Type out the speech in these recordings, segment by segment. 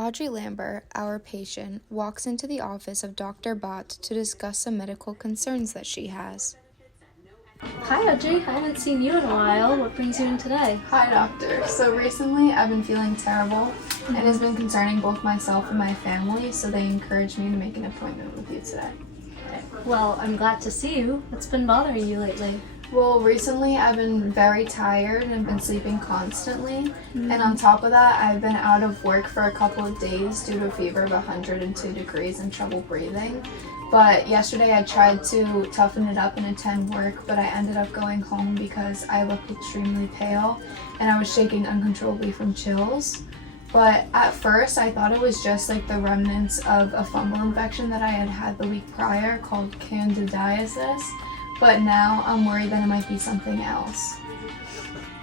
Audrey Lambert, our patient, walks into the office of Dr. Bott to discuss some medical concerns that she has. Hi Audrey, I haven't seen you in a while. What brings you in today? Hi doctor. So recently I've been feeling terrible and it's been concerning both myself and my family, so they encouraged me to make an appointment with you today. Well, I'm glad to see you. What's been bothering you lately? Well, recently I've been very tired and been sleeping constantly, and on top of that I've been out of work for a couple of days due to a fever of 102 degrees and trouble breathing. But yesterday I tried to toughen it up and attend work, but I ended up going home because I looked extremely pale and I was shaking uncontrollably from chills. But at first I thought it was just like the remnants of a fungal infection that I had the week prior called candidiasis, but now I'm worried that it might be something else.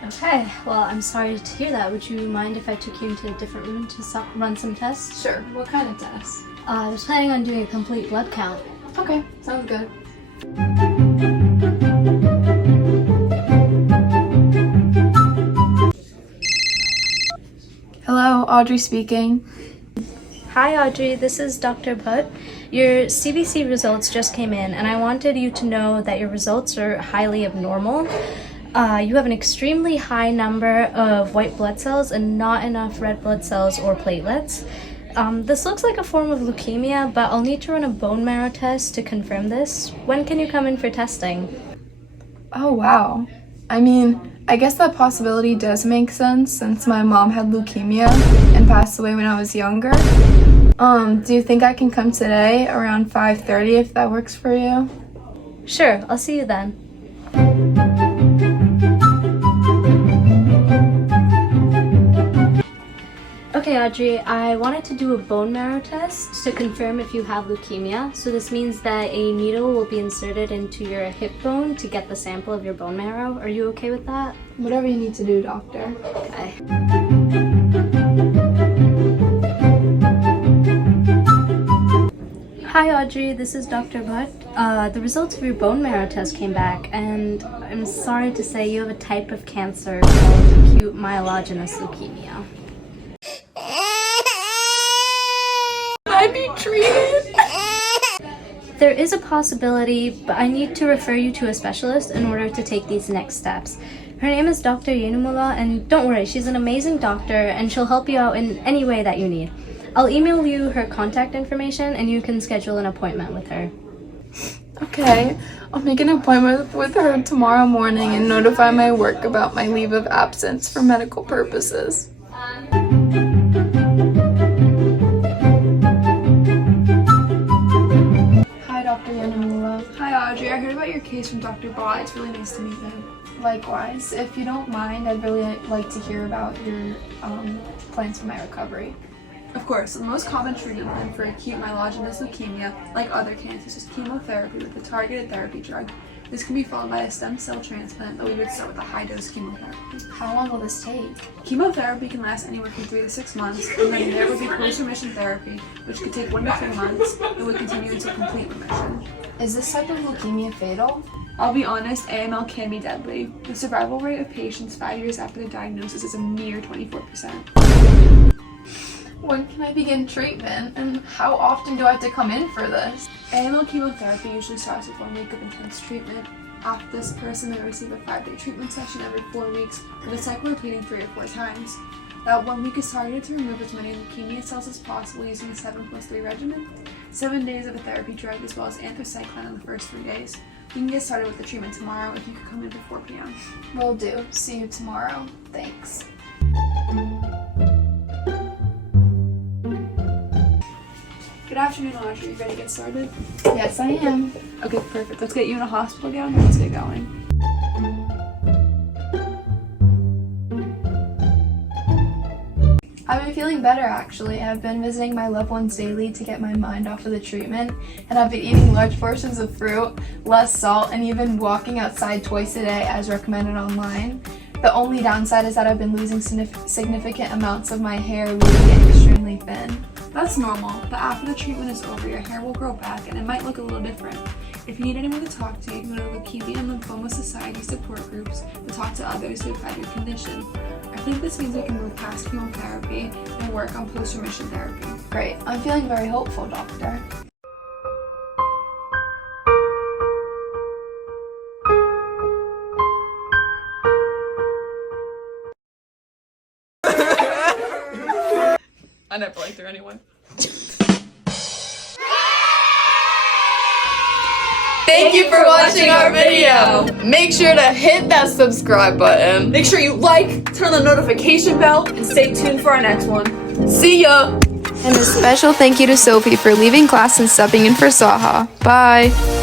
Okay, well, I'm sorry to hear that. Would you mind if I took you into a different room to run some tests? Sure, what kind of tests? I was planning on doing a complete blood count. Okay, sounds good. Hello, Audrey speaking. Hi Audrey, this is Dr. Butt. Your CBC results just came in and I wanted you to know that your results are highly abnormal. You have an extremely high number of white blood cells and not enough red blood cells or platelets. This looks like a form of leukemia, but I'll need to run a bone marrow test to confirm this. When can you come in for testing? Oh wow. I mean, I guess that possibility does make sense since my mom had leukemia and passed away when I was younger. Do you think I can come today around 5:30 if that works for you? Sure, I'll see you then. Okay, Audrey, I wanted to do a bone marrow test to confirm if you have leukemia. So this means that a needle will be inserted into your hip bone to get the sample of your bone marrow. Are you okay with that? Whatever you need to do, doctor. Okay. Hi Audrey, this is Dr. Butt. The results of your bone marrow test came back and I'm sorry to say you have a type of cancer called acute myelogenous leukemia. I be treated? There is a possibility, but I need to refer you to a specialist in order to take these next steps. Her name is Dr. Yenumula, and don't worry, she's an amazing doctor and she'll help you out in any way that you need. I'll email you her contact information and you can schedule an appointment with her. Okay, I'll make an appointment with her tomorrow morning and notify my work about my leave of absence for medical purposes. Hi, Dr. Yenumula. Hi Audrey, I heard about your case from Dr. Bott. It's really nice to meet you. Likewise, if you don't mind, I'd really like to hear about your plans for my recovery. Of course, the most common treatment for acute myelogenous leukemia, like other cancers, is chemotherapy with a targeted therapy drug. This can be followed by a stem cell transplant, but we would start with a high-dose chemotherapy. How long will this take? Chemotherapy can last anywhere from 3 to 6 months, and then there would be post-remission therapy, which could take 1 to 3 months, and would continue until complete remission. Is this type of leukemia fatal? I'll be honest, AML can be deadly. The survival rate of patients 5 years after the diagnosis is a mere 24%. When can I begin treatment, and how often do I have to come in for this? AML chemotherapy usually starts with 1 week of intense treatment. After this person may receive a 5-day treatment session every 4 weeks, with a cycle repeating 3 or 4 times. That 1 week is targeted to remove as many leukemia cells as possible using the 7+3 regimen. 7 days of a therapy drug as well as anthracycline on the first 3 days. You can get started with the treatment tomorrow if you could come in before 4 p.m. Will do. See you tomorrow. Thanks. Good afternoon, Audrey. You ready to get started? Yes, I am. Okay, perfect. Let's get you in a hospital gown and let's get going. I've been feeling better actually. I've been visiting my loved ones daily to get my mind off of the treatment, and I've been eating large portions of fruit, less salt, and even walking outside twice a day as recommended online. The only downside is that I've been losing significant amounts of my hair, leaving it extremely thin. That's normal, but after the treatment is over, your hair will grow back and it might look a little different. If you need anyone to talk to, you can go to Leukemia and Lymphoma Society support groups to talk to others who have had your condition. I think this means we can move past chemotherapy and work on post-remission therapy. Great. I'm feeling very hopeful, doctor. I never liked her anyway. Thank you for watching our video. Make sure to hit that subscribe button. Make sure you like, turn on the notification bell, and stay tuned for our next one. See ya. And a special thank you to Sophie for leaving class and stepping in for Saha. Bye.